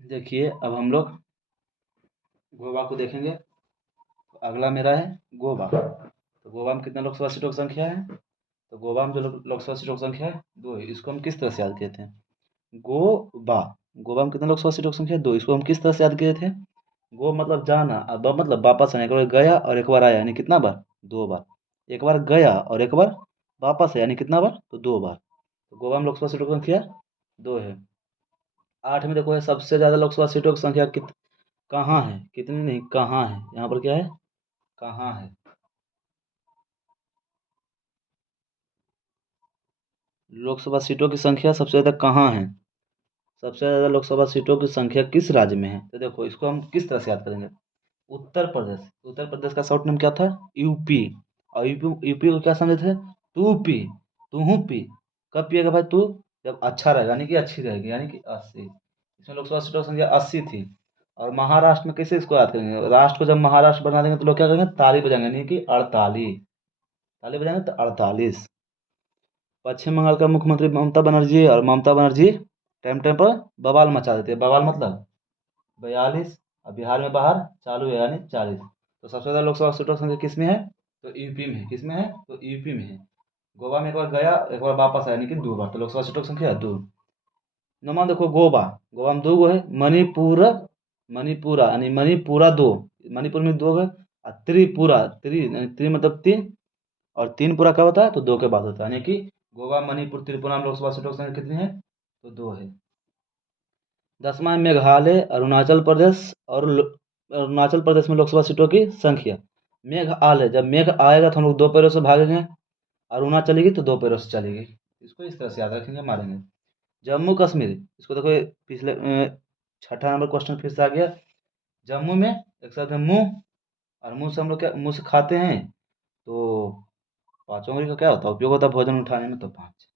देखिए अब हम लोग गोवा को देखेंगे। तो अगला मेरा है गोवा। तो गोवा में कितने लोकसभा सीटों की संख्या है? तो गोवा में जो लोकसभा सीटों की संख्या है 2 है। इसको हम किस तरह से याद किए थे? गोवा। गोवा में कितने लोकसभा सीटों की संख्या है 2। इसको हम किस तरह से याद किए थे? गो मतलब जाना और ब मतलब वापस आना। एक बार गया और एक बार आया, यानी कितना बार? 2 बार। एक बार गया और एक बार वापस आया, यानी कितना बार? तो 2 बार। तो गोवा में लोकसभा सीटों की संख्या 2 है। 8 में देखो है सबसे ज़्यादा लोकसभा सीटों की संख्या कहाँ है? कितनी नहीं, कहाँ है? यहाँ पर क्या है? कहाँ है? लोकसभा सीटों की संख्या सबसे ज़्यादा कहाँ है? सबसे ज़्यादा लोकसभा सीटों की संख्या किस राज्य में है? तो देखो इसको हम किस तरह से याद करेंगे? उत्तर प्रदेश। उत्तर प्रदेश का शॉर्ट नेम क्या था? यूपी। और यूपी यूपी को क्या समझे थे? तू पी। तू पी। कब पिएगा भाई तू? जब अच्छा रहेगा, यानी कि अच्छी रहेगी, यानी कि 80। इसमें लोकसभा सीटों की संख्या 80 थी। और महाराष्ट्र में कैसे इसको याद करेंगे? राष्ट्र को जब महाराष्ट्र बना देंगे तो लोग क्या करेंगे? ताली बजाएंगे, यानी कि 48। ताली बजाएंगे तो 48। पश्चिम बंगाल का मुख्यमंत्री ममता बनर्जी, और ममता बनर्जी टाइम टाइम पर बवाल मचा देती है। बवाल मतलब 42। और बिहार में बाहर चालू है, यानी 40। तो सबसे ज़्यादा लोकसभा सीटों की संख्या किस में है? तो यूपी में है। किस में है? तो यूपी में है। गोवा में एक बार गया, एक बार वापस आया, यानी कि 2 बार। तो लोकसभा सीटों की संख्या है 2। नंबर देखो गोवा। गोवा में 2 गो है। मणिपुर। मणिपुरा यानी मणिपुरा 2। मणिपुर में 2 है। और त्रिपुरा, यानी त्रि मतलब 3। और 3 पूरा कब होता है? तो 2 के बाद होता है, यानी कि गोवा, मणिपुर, त्रिपुरा में लोकसभा सीटों की संख्या कितनी है? तो 2 है। 10वां है मेघालय, अरुणाचल प्रदेश और अरुणाचल प्रदेश में लोकसभा सीटों की संख्या। मेघालय, जब मेघ आएगा तो हम लोग 2 पैरों से भागेंगे। अरुणा चलेगी तो 2 पैरों से चलेगी। इसको इस तरह से याद रखेंगे, मारेंगे। जम्मू कश्मीर, इसको देखो ये पिछले 6ठा नंबर क्वेश्चन फिर से आ गया। जम्मू में एक साथ है मुंह। और मुंह से हम लोग क्या मुंह से खाते हैं? तो पाँचों उंगली का क्या होता है? उपयोग होता है भोजन उठाने में, तो 5।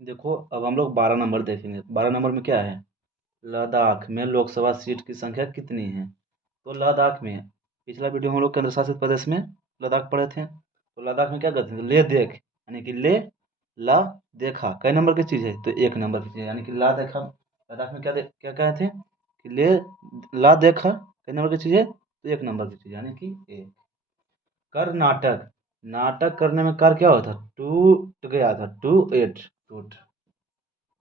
देखो अब हम लोग 12 नंबर देखेंगे। 12 नंबर में क्या है? लद्दाख में लोकसभा सीट की संख्या कितनी है? तो लद्दाख में पिछला वीडियो में हम लोग केंद्र शासित प्रदेश में लद्दाख पढ़े थे। तो लद्दाख में क्या करते थे? ले देख, यानी कि ले ला देखा कई नंबर की चीज़ है? तो 1 नंबर की चीज़ है, यानी कि ला देखा। लद्दाख में क्या कहे थे? कि ले ला देखा कई नंबर की चीज़ है? तो 1 नंबर की चीज़, यानी कि 1। कर्नाटक। नाटक करने में कर क्या होता? टूट गया था, टू एट, टूट।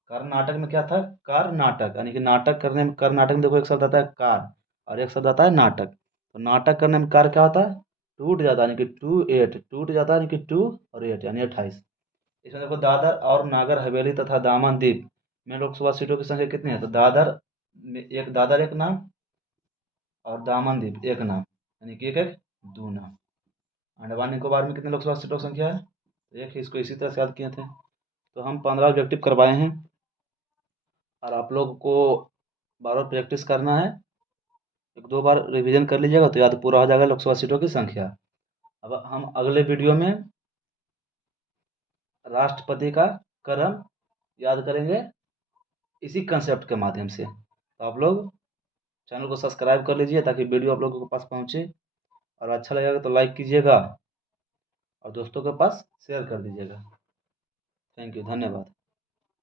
कर्नाटक में क्या था? कर्नाटक, यानी कि नाटक करने में। कर्नाटक में देखो एक शब्द आता है कार, और एक शब्द आता है नाटक। तो नाटक करने में कार क्या होता है? टूट जाता है, यानी कि टू एट, टूट जाता है, यानी कि 2 और 8 यानी 28। इसमें देखो दादर और नागर हवेली तथा दामन द्वीप में लोकसभा सीटों की संख्या कितनी है? तो दादर में एक, दादर एक नाम, और दामन द्वीप एक नाम, यानी कि एक एक 2 नाम। अंडमान निकोबार में कितने लोकसभा सीटों की संख्या है? तो एक ही। इसको इसी तरह से याद किए थे। तो हम 15 ऑब्जेक्टिव करवाए हैं, और आप लोग को बार बार प्रैक्टिस करना है। 1-2 बार रिवीजन कर लीजिएगा तो याद पूरा हो जाएगा लोकसभा सीटों की संख्या। अब हम अगले वीडियो में राष्ट्रपति का क्रम याद करेंगे, इसी कंसेप्ट के माध्यम से। तो आप लोग चैनल को सब्सक्राइब कर लीजिए ताकि वीडियो आप लोगों के पास पहुँचे। और अच्छा लगेगा तो लाइक कीजिएगा, और दोस्तों के पास शेयर कर दीजिएगा। थैंक यू, धन्यवाद।